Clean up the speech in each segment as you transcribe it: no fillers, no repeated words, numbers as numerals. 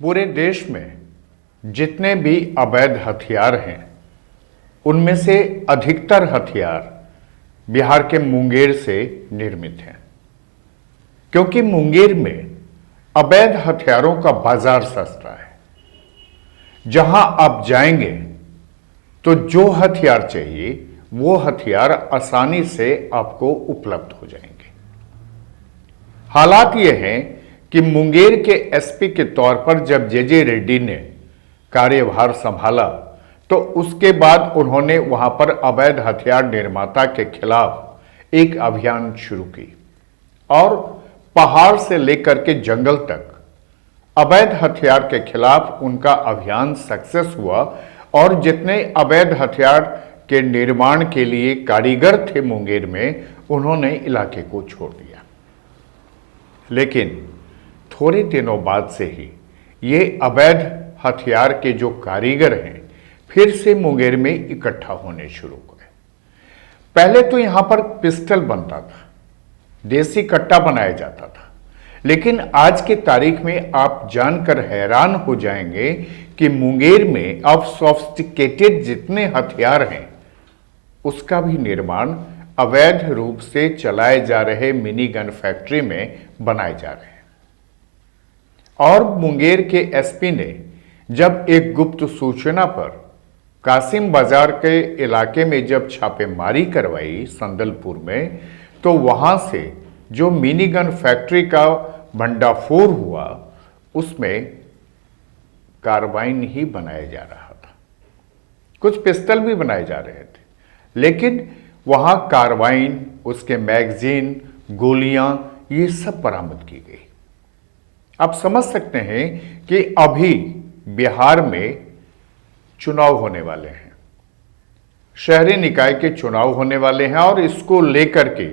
पूरे देश में जितने भी अवैध हथियार हैं उनमें से अधिकतर हथियार बिहार के मुंगेर से निर्मित हैं, क्योंकि मुंगेर में अवैध हथियारों का बाजार सस्ता है। जहां आप जाएंगे तो जो हथियार चाहिए वो हथियार आसानी से आपको उपलब्ध हो जाएंगे। हालात ये हैं कि मुंगेर के एसपी के तौर पर जब जे रेड्डी ने कार्यभार संभाला तो उसके बाद उन्होंने वहां पर अवैध हथियार निर्माता के खिलाफ एक अभियान शुरू की और पहाड़ से लेकर के जंगल तक अवैध हथियार के खिलाफ उनका अभियान सक्सेस हुआ और जितने अवैध हथियार के निर्माण के लिए कारीगर थे मुंगेर में, उन्होंने इलाके को छोड़ दिया। लेकिन थोड़े दिनों बाद से ही ये अवैध हथियार के जो कारीगर हैं फिर से मुंगेर में इकट्ठा होने शुरू हुए। पहले तो यहां पर पिस्टल बनता था, देसी कट्टा बनाया जाता था, लेकिन आज के तारीख में आप जानकर हैरान हो जाएंगे कि मुंगेर में अब सोफिस्टिकेटेड जितने हथियार हैं उसका भी निर्माण अवैध रूप से चलाए जा रहे मिनी गन फैक्ट्री में बनाए जा रहे हैं। और मुंगेर के एसपी ने जब एक गुप्त सूचना पर कासिम बाजार के इलाके में जब छापेमारी करवाई संदलपुर में, तो वहां से जो मिनी गन फैक्ट्री का भंडाफोड़ हुआ उसमें कार्बाइन ही बनाया जा रहा था। कुछ पिस्टल भी बनाए जा रहे थे, लेकिन वहां कार्बाइन, उसके मैगजीन, गोलियां, ये सब बरामद की गई। आप समझ सकते हैं कि अभी बिहार में चुनाव होने वाले हैं, शहरी निकाय के चुनाव होने वाले हैं और इसको लेकर के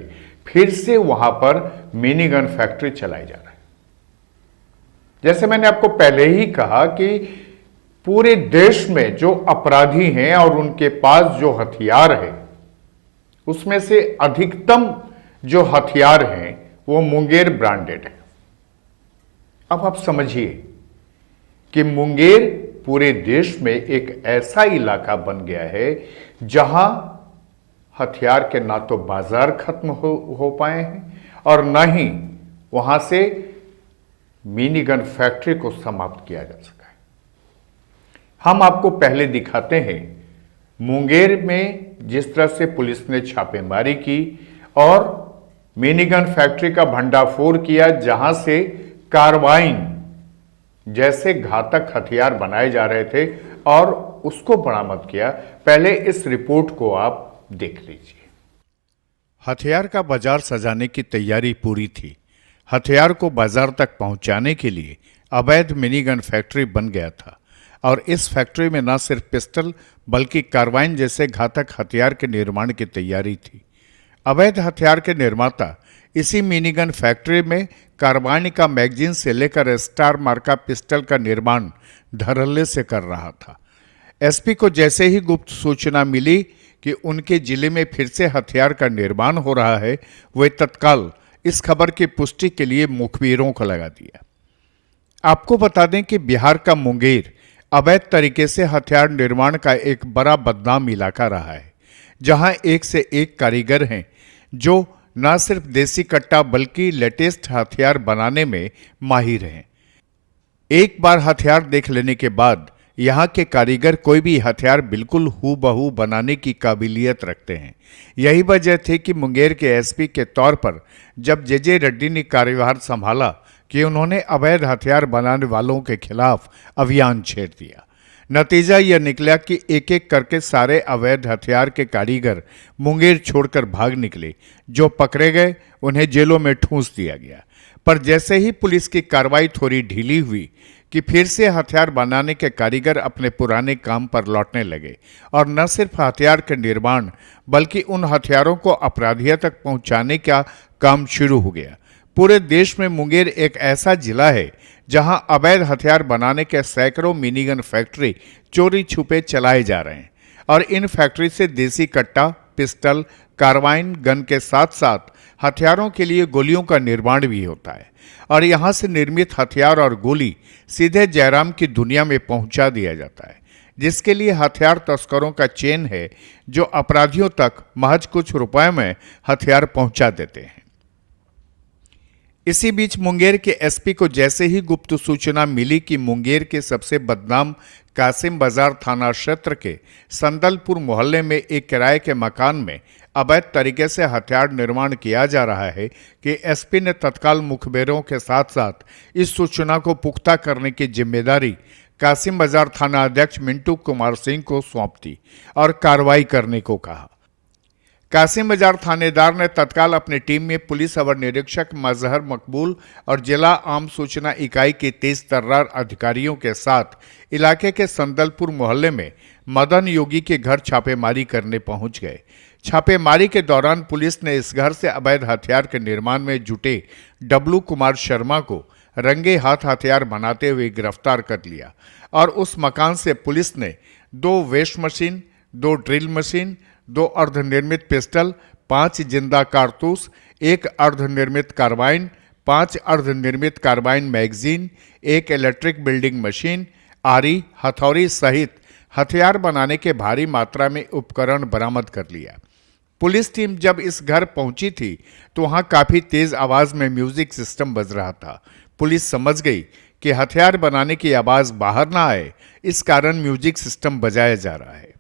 फिर से वहां पर मिनी गन फैक्ट्री चलाई जा रही है। जैसे मैंने आपको पहले ही कहा कि पूरे देश में जो अपराधी हैं और उनके पास जो हथियार है उसमें से अधिकतम जो हथियार हैं वो मुंगेर ब्रांडेड है। अब आप समझिए कि मुंगेर पूरे देश में एक ऐसा इलाका बन गया है जहां हथियार के ना तो बाजार खत्म हो पाए हैं और ना ही वहां से मिनी गन फैक्ट्री को समाप्त किया जा सका है। हम आपको पहले दिखाते हैं मुंगेर में जिस तरह से पुलिस ने छापेमारी की और मिनी गन फैक्ट्री का भंडाफोड़ किया, जहां से कार्बाइन जैसे घातक हथियार बनाए जा रहे थे और उसको बरामद किया। पहले इस रिपोर्ट को आप देख लीजिए। हथियार का बाजार सजाने की तैयारी पूरी थी। हथियार को बाजार तक पहुंचाने के लिए अवैध मिनीगन फैक्ट्री बन गया था और इस फैक्ट्री में न सिर्फ पिस्टल बल्कि कार्बाइन जैसे घातक हथियार के निर्माण की तैयारी थी। अवैध हथियार के निर्माता इसी मिनीगन फैक्ट्री में कार्बाइन का मैगजीन से लेकर स्टार मार्का पिस्टल का निर्माण धड़ल्ले से कर रहा था। एसपी को जैसे ही गुप्त सूचना मिली कि उनके जिले में फिर से हथियार का निर्माण हो रहा है, वे तत्काल इस खबर की पुष्टि के लिए मुखबिरों को लगा दिया। आपको बता दें कि बिहार का मुंगेर अवैध तरीके से हथियार निर्माण का एक बड़ा बदनाम इलाका रहा है, जहां एक से एक कारीगर हैं जो न सिर्फ देसी कट्टा बल्कि लेटेस्ट हथियार बनाने में माहिर हैं। एक बार हथियार देख लेने के बाद यहाँ के कारीगर कोई भी हथियार बिल्कुल हूबहू बनाने की काबिलियत रखते हैं। यही वजह थी कि मुंगेर के एसपी के तौर पर जब जे रेड्डी ने कार्यभार संभाला कि उन्होंने अवैध हथियार बनाने वालों के खिलाफ अभियान छेड़ दिया। नतीजा यह निकला कि एक एक करके सारे अवैध हथियार के कारीगर मुंगेर छोड़कर भाग निकले। जो पकड़े गए उन्हें जेलों में ठूंस दिया गया। पर जैसे ही पुलिस की कार्रवाई थोड़ी ढीली हुई कि फिर से हथियार बनाने के कारीगर अपने पुराने काम पर लौटने लगे और न सिर्फ हथियार के निर्माण बल्कि उन हथियारों को अपराधियों तक पहुंचाने का काम शुरू हो गया। पूरे देश में मुंगेर एक ऐसा जिला है जहां अवैध हथियार बनाने के सैकड़ों मिनीगन फैक्ट्री चोरी छुपे चलाए जा रहे हैं और इन फैक्ट्री से देसी कट्टा, पिस्टल, कार्बाइन गन के साथ साथ हथियारों के लिए गोलियों का निर्माण भी होता है और यहां से निर्मित हथियार और गोली सीधे जयराम की दुनिया में पहुंचा दिया जाता है, जिसके लिए हथियार तस्करों का चेन है जो अपराधियों तक महज कुछ रुपए में हथियार पहुंचा देते हैं। इसी बीच मुंगेर के एसपी को जैसे ही गुप्त सूचना मिली कि मुंगेर के सबसे बदनाम कासिम बाजार थाना क्षेत्र के संदलपुर मोहल्ले में एक किराए के मकान में अवैध तरीके से हथियार निर्माण किया जा रहा है कि एसपी ने तत्काल मुखबिरों के साथ साथ इस सूचना को पुख्ता करने की जिम्मेदारी कासिम बाजार थाना अध्यक्ष मिंटू कुमार सिंह को सौंप दी और कार्रवाई करने को कहा। कासिम बाजार थानेदार ने तत्काल अपनी टीम में पुलिस अवर निरीक्षक मजहर मकबूल और जिला आम सूचना इकाई के तेज तर्रार अधिकारियों के साथ इलाके के संदलपुर मोहल्ले में मदन योगी के घर छापेमारी करने पहुंच गए। छापेमारी के दौरान पुलिस ने इस घर से अवैध हथियार के निर्माण में जुटे डब्लू कुमार शर्मा को रंगे हाथ हथियार बनाते हुए गिरफ्तार कर लिया और उस मकान से पुलिस ने 2 वेस्ट मशीन, 2 ड्रिल मशीन, 2 अर्धनिर्मित पिस्टल, 5 जिंदा कारतूस, 1 अर्धनिर्मित कार्बाइन, 5 अर्धनिर्मित carbine magazine, 1 electric building machine, आरी, हथौड़ी सहित हथियार बनाने के भारी मात्रा में उपकरण बरामद कर लिया। पुलिस टीम जब इस घर पहुंची थी तो वहां काफी तेज आवाज में म्यूजिक सिस्टम बज रहा था। पुलिस समझ गई कि हथियार बनाने की आवाज बाहर ना आए, इस कारण म्यूजिक सिस्टम बजाया जा रहा है।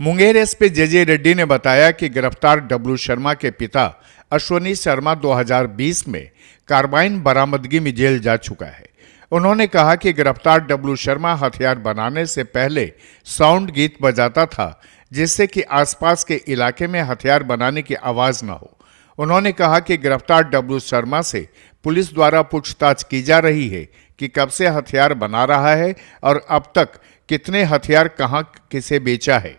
मुंगेर एसपी जे रेड्डी ने बताया कि गिरफ्तार डब्लू शर्मा के पिता अश्वनी शर्मा 2020 में कार्बाइन बरामदगी में जेल जा चुका है। उन्होंने कहा कि गिरफ्तार डब्लू शर्मा हथियार बनाने से पहले साउंड गीत बजाता था जिससे कि आसपास के इलाके में हथियार बनाने की आवाज न हो। उन्होंने कहा कि गिरफ्तार डब्लू शर्मा से पुलिस द्वारा पूछताछ की जा रही है कि कब से हथियार बना रहा है और अब तक कितने हथियार कहां किसे बेचा है।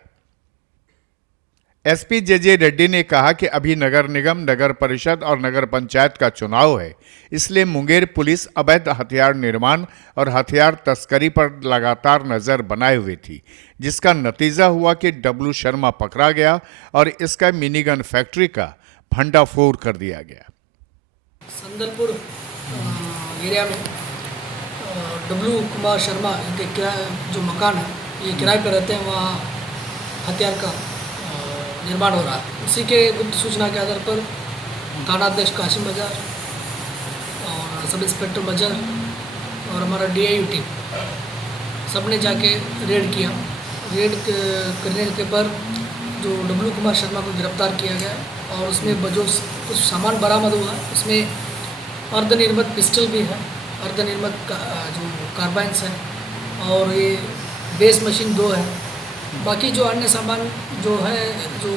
एसपी जे रेड्डी ने कहा कि अभी नगर निगम, नगर परिषद और नगर पंचायत का चुनाव है, इसलिए मुंगेर पुलिस अवैध हथियार निर्माण और हथियार तस्करी पर लगातार नजर बनाए हुए थी, जिसका नतीजा हुआ कि डब्लू शर्मा पकड़ा गया और इसका मिनीगन फैक्ट्री का भंडाफोड़ कर दिया गया। संदलपुर एरिया में डब्लू कुमार शर्मा इनके किराए जो मकान है, ये किराए पर रहते हैं, वहाँ हथियार का निर्माण हो रहा है। उसी के गुप्त सूचना के आधार पर थानाध्यक्ष कासिम बाजार और सब इंस्पेक्टर मजर और हमारा DIU टीम सब ने जाके रेड किया। रेड करने के पर जो डब्लू कुमार शर्मा को गिरफ्तार किया गया और उसमें जो कुछ सामान बरामद हुआ, उसमें अर्धनिर्मित पिस्टल भी है, अर्धनिर्मित जो कार्बाइन्स है और ये बेस मशीन 2 है। बाकी जो अन्य सामान जो है, जो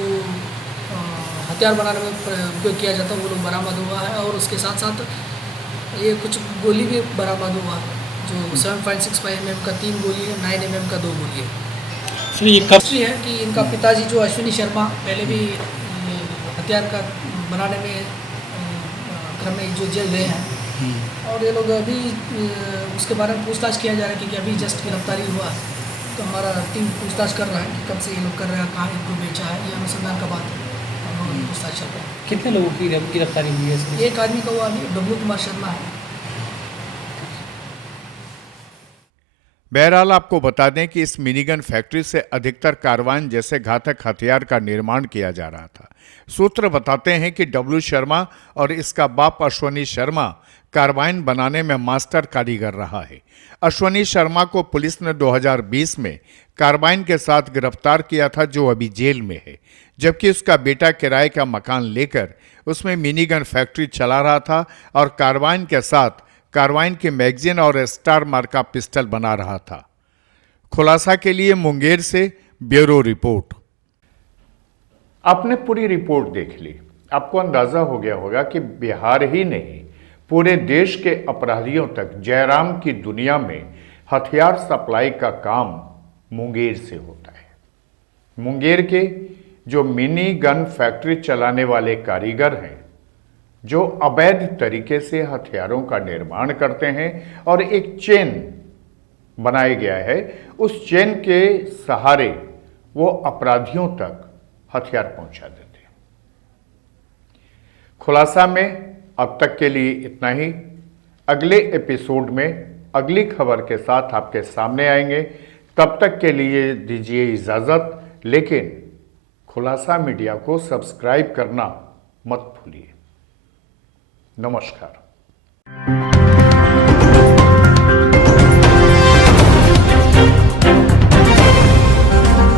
हथियार बनाने में उपयोग किया जाता है, वो लोग बरामद हुआ है और उसके साथ साथ ये कुछ गोली भी बरामद हुआ है, जो 7.65 mm का 3 गोली है, 9 mm का 2 गोली है। हिस्ट्री है कि इनका पिताजी जो अश्विनी शर्मा पहले भी हथियार का बनाने में क्रम में जो जेल गए हैं और ये लोग अभी उसके बारे में पूछताछ किया जा रहा है क्योंकि अभी जस्ट गिरफ्तारी हुआ है। तो हमारा टीम पूछताछ कर रहा है कि कब से ये लोग कर रहे हैं, कहाँ इनको बेचा है, ये अनुसंधान का बात है। हम लोग पूछताछ चल रहा है। कितने लोगों की गिरफ्तारी हुई है इसमें? एक आदमी का हुआ अभी डब्लू कुमार शर्मा है। बहरहाल आपको बता दें कि इस मिनीगन फैक्ट्री से अधिकतर कार्बाइन जैसे घातक हथियार का निर्माण किया जा रहा था। सूत्र बताते हैं कि डब्लू शर्मा और इसका बाप अश्वनी शर्मा कार्बाइन बनाने में मास्टर कारीगर रहा है। अश्वनी शर्मा को पुलिस ने 2020 में कार्बाइन के साथ गिरफ्तार किया था, जो अभी जेल में है, जबकि उसका बेटा किराए का मकान लेकर उसमें मिनीगन फैक्ट्री चला रहा था और कार्बाइन के साथ कार्बाइन की मैगजीन और स्टार मार्का पिस्टल बना रहा था। खुलासा के लिए मुंगेर से ब्यूरो रिपोर्ट। आपने पूरी रिपोर्ट देख ली, आपको अंदाजा हो गया होगा कि बिहार ही नहीं पूरे देश के अपराधियों तक जयराम की दुनिया में हथियार सप्लाई का काम मुंगेर से होता है। मुंगेर के जो मिनी गन फैक्ट्री चलाने वाले कारीगर हैं, जो अवैध तरीके से हथियारों का निर्माण करते हैं और एक चेन बनाया गया है, उस चेन के सहारे वो अपराधियों तक हथियार पहुंचा देते। खुलासा में अब तक के लिए इतना ही। अगले एपिसोड में अगली खबर के साथ आपके सामने आएंगे। तब तक के लिए दीजिए इजाजत, लेकिन खुलासा मीडिया को सब्सक्राइब करना मत भूलिए। नमस्कार।